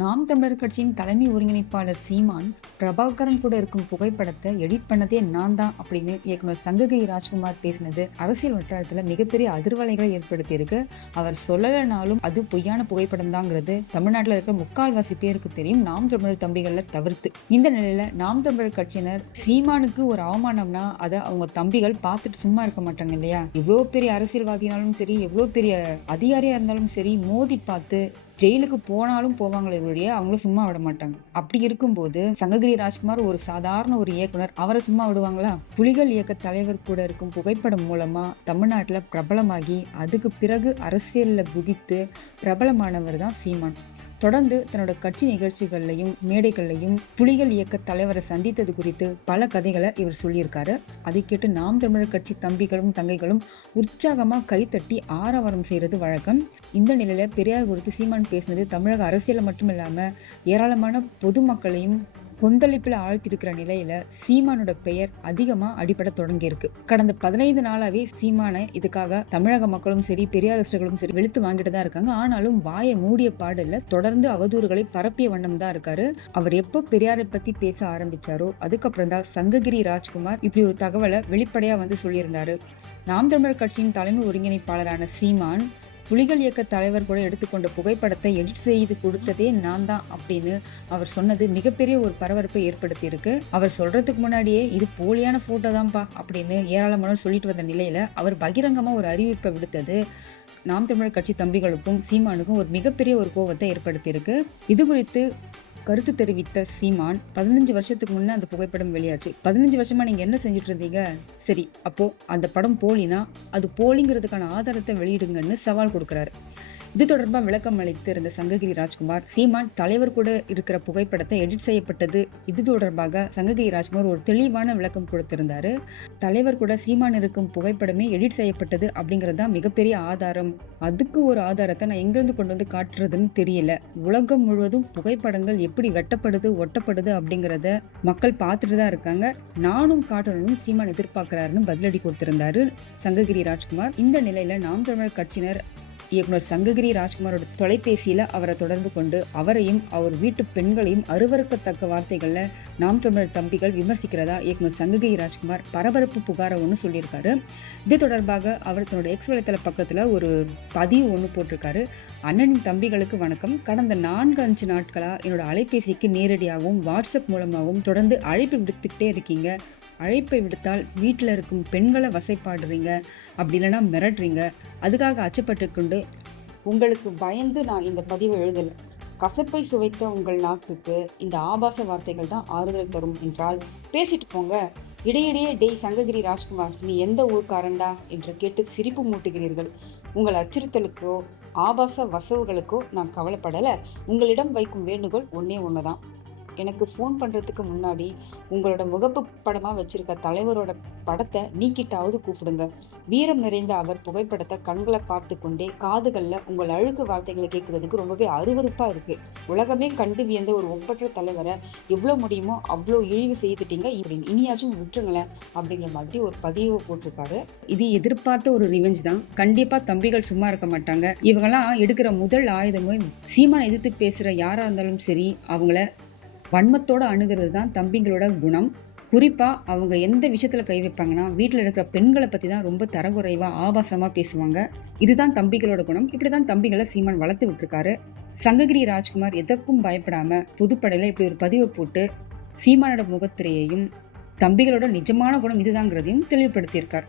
நாம் தமிழர் கட்சியின் தலைமை ஒருங்கிணைப்பாளர் சீமான் பிரபாகரன் கூட இருக்கும் புகைப்படத்தை எடிட் பண்ணதே நான் தான் அப்படின்னு இயக்குனர் சங்ககிரி ராஜ்குமார் பேசினது அரசியல் வட்டாரத்தில் மிகப்பெரிய அதிர்வலைகளை ஏற்படுத்தியிருக்கு. அவர் சொல்லலைனாலும் அது பொய்யான புகைப்படம் தாங்கிறது தமிழ்நாட்டில் இருக்கிற முக்கால்வாசி பேருக்கு தெரியும். நாம் தமிழர் தம்பிகளில் தவிர்த்து. இந்த நிலையில் நாம் தமிழர் கட்சியினர் சீமானுக்கு ஒரு அவமானம்னா அதை அவங்க தம்பிகள் பார்த்துட்டு சும்மா இருக்க மாட்டாங்க இல்லையா? இவ்வளோ பெரிய அரசியல்வாதினாலும் சரி எவ்வளோ பெரிய அதிகாரியாக இருந்தாலும் சரி மோதி பார்த்து ஜெயிலுக்கு போனாலும் போவாங்களே ஒழிய அவங்களும் சும்மா விட மாட்டாங்க. அப்படி இருக்கும்போது சங்ககிரி ராஜ்குமார் ஒரு சாதாரண ஒரு இயக்குனர் அவரை சும்மா விடுவாங்களா? புலிகள் இயக்க தலைவர் கூட இருக்கும் புகைப்படம் மூலமா தமிழ்நாட்டில் பிரபலமாகி அதுக்கு பிறகு அரசியலில் குதித்து பிரபலமானவர் தான் சீமான். தொடர்ந்து தன்னோட கட்சி நிகழ்ச்சிகள்லையும் மேடைகள்லையும் புலிகள் இயக்க தலைவரை சந்தித்தது குறித்து பல கதைகளை இவர் சொல்லியிருக்காரு. அதை கேட்டு நாம் தமிழர் கட்சி தம்பிகளும் தங்கைகளும் உற்சாகமாக கைத்தட்டி ஆரவாரம் செய்கிறது வழக்கம். இந்த நிலையில் பெரியார் குறித்து சீமான் பேசினது தமிழக அரசியலில் மட்டும் இல்லாமல் ஏராளமான பொதுமக்களையும் கொந்தளிப்பில் ஆழ்த்திருக்கிற நிலையில சீமானோட பெயர் அதிகமா அடிபட தொடங்கியிருக்கு. கடந்த பதினைந்து நாளாவே சீமானை இதுக்காக தமிழக மக்களும் சரி பெரியாரிஸ்டர்களும் சரி வெளுத்து வாங்கிட்டு தான் இருக்காங்க. ஆனாலும் வாயை மூடிய பாடல்ல தொடர்ந்து அவதூறுகளை பரப்பிய வண்ணம் தான் இருக்காரு. அவர் எப்போ பெரியாரை பத்தி பேச ஆரம்பிச்சாரோ அதுக்கப்புறம் தான் சங்ககிரி ராஜ்குமார் இப்படி ஒரு தகவலை வெளிப்படையா வந்து சொல்லியிருந்தாரு. நாம் தமிழர் கட்சியின் தலைமை ஒருங்கிணைப்பாளரான சீமான் புலிகள் இயக்க தலைவர் கூட எடுத்துக்கொண்ட புகைப்படத்தை எடிட் செய்து கொடுத்ததே நான் தான் அப்படின்னு அவர் சொன்னது மிகப்பெரிய ஒரு பரபரப்பை ஏற்படுத்தியிருக்கு. அவர் சொல்றதுக்கு முன்னாடியே இது போலியான போட்டோ தான்ப்பா அப்படின்னு ஏராளமானவர் சொல்லிட்டு வந்த நிலையில அவர் பகிரங்கமா ஒரு அறிவிப்பை விடுத்தது நாம் தமிழர் கட்சி தம்பிகளுக்கும் சீமானுக்கும் ஒரு மிகப்பெரிய ஒரு கோபத்தை ஏற்படுத்தியிருக்கு. இது குறித்து கருத்து தெரிவித்த சீமான் பதினஞ்சு வருஷத்துக்கு முன்னே அந்த புகைப்படம் வெளியாச்சு. பதினஞ்சு வருஷமா நீங்க என்ன செஞ்சுட்டு இருந்தீங்க சரி அப்போ அந்த படம் போலினா அது போலிங்கிறதுக்கான ஆதாரத்தை வெளியிடுங்கன்னு சவால் கொடுக்குறாரு. இது தொடர்பாக விளக்கம் அளித்து இருந்த சங்ககிரி ராஜ்குமார் சீமான் தலைவர் கூட இருக்கிற புகைப்படத்தை எடிட் செய்யப்பட்டது. இது தொடர்பாக சங்ககிரி ராஜ்குமார் ஒரு தெளிவான விளக்கம் கொடுத்திருந்தாரு. தலைவர் கூட சீமான் இருக்கும் புகைப்படமே எடிட் செய்யப்பட்டது அப்படிங்கிறது தான் மிகப்பெரிய ஆதாரம். அதுக்கு ஒரு ஆதாரத்தை நான் எங்கிருந்து கொண்டு வந்து காட்டுறதுன்னு தெரியல. உலகம் முழுவதும் புகைப்படங்கள் எப்படி வெட்டப்படுது ஒட்டப்படுது அப்படிங்கிறத மக்கள் பார்த்துட்டு தான் இருக்காங்க. நானும் காட்டணும்னு சீமான் எதிர்பார்க்கிறாருன்னு பதிலடி கொடுத்திருந்தாரு சங்ககிரி ராஜ்குமார். இந்த நிலையில நாம் தமிழர் கட்சியினர் இயக்குனர் சங்ககிரி ராஜ்குமாரோட தொலைபேசியில் அவரை தொடர்பு கொண்டு அவரையும் அவர் வீட்டு பெண்களையும் அருவறுக்கத்தக்க வார்த்தைகளில் நாம் தமிழர் தம்பிகள் விமர்சிக்கிறதா இயக்குனர் சங்ககிரி ராஜ்குமார் பரபரப்பு புகார ஒன்று சொல்லியிருக்காரு. இது தொடர்பாக அவர் தன்னோட எக்ஸ் வலைத்தள பக்கத்தில் ஒரு பதிவு ஒன்று போட்டிருக்காரு. அண்ணனின் தம்பிகளுக்கு வணக்கம். கடந்த நான்கு அஞ்சு நாட்களாக என்னோட அலைபேசிக்கு நேரடியாகவும் வாட்ஸ்அப் மூலமாகவும் தொடர்ந்து அழைப்பு விடுத்துக்கிட்டே இருக்கீங்க. அழைப்பை விடுத்தால் வீட்டில் இருக்கும் பெண்களை வசைப்பாடுறீங்க அப்படி இல்லைனா மிரட்டுறீங்க. அதுக்காக அச்சப்பட்டு கொண்டு உங்களுக்கு பயந்து நான் இந்த பதிவு எழுதலை. கசப்பை சுவைத்த உங்கள் நாக்குக்கு இந்த ஆபாச வார்த்தைகள் தான் ஆறுதல் தரும் என்றால் பேசிட்டு போங்க. இடையிடையே டேய் சங்ககிரி ராஜ்குமார் நீ எந்த ஊர்க்காரண்டா என்று கேட்டு சிரிப்பு மூட்டுகிறீர்கள். உங்கள் அச்சுறுத்தலுக்கோ ஆபாச வசவுகளுக்கோ நான் கவலைப்படலை. உங்களிடம் வைக்கும் வேண்டுகோள் ஒன்றே ஒன்று தான் எனக்கு ஃபோன் பண்ணுறதுக்கு முன்னாடி உங்களோட முகப்பு படமாக வச்சிருக்க தலைவரோட படத்தை நீக்கிட்டாவது கூப்பிடுங்க. வீரம் நிறைந்த அவர் புகைப்படத்தை கண்களை பார்த்து கொண்டே காதுகளில் உங்கள் அழுக்கு வார்த்தைகளை கேட்குறதுக்கு ரொம்பவே அருவருப்பாக இருக்குது உலகமே கண்டு வியந்த ஒரு ஒப்பற்ற தலைவரை எவ்வளோ முடியுமோ அவ்வளோ இழிவு செய்துட்டீங்க. இப்படி இனியாச்சும் விட்டுருங்களேன் அப்படிங்கிற மாதிரி ஒரு பதிவு போட்டிருக்காரு இது எதிர்பார்த்த ஒரு ரிவெஞ்ச் தான். கண்டிப்பாக தம்பிகள் சும்மா இருக்க மாட்டாங்க. இவங்கெல்லாம் எடுக்கிற முதல் ஆயுதமும் சீமான எதிர்த்து பேசுகிற யாராக இருந்தாலும் சரி அவங்கள வன்மத்தோட அணுகிறது தான் தம்பிங்களோட குணம். குறிப்பாக அவங்க எந்த விஷயத்தில் கை வைப்பாங்கன்னா வீட்டில் இருக்கிற பெண்களை பற்றி தான் ரொம்ப தரக்குறைவாக ஆபாசமாக பேசுவாங்க. இதுதான் தம்பிகளோட குணம். இப்படி தான் தம்பிகளை சீமான் வளர்த்து விட்டுருக்காரு. சங்ககிரி ராஜ்குமார் எதற்கும் பயப்படாமல் புதுப்படையில் இப்படி ஒரு பதிவை போட்டு சீமானோட முகத்திரையையும் தம்பிகளோட நிஜமான குணம் இதுதாங்கிறதையும் தெளிவுபடுத்தியிருக்கார்.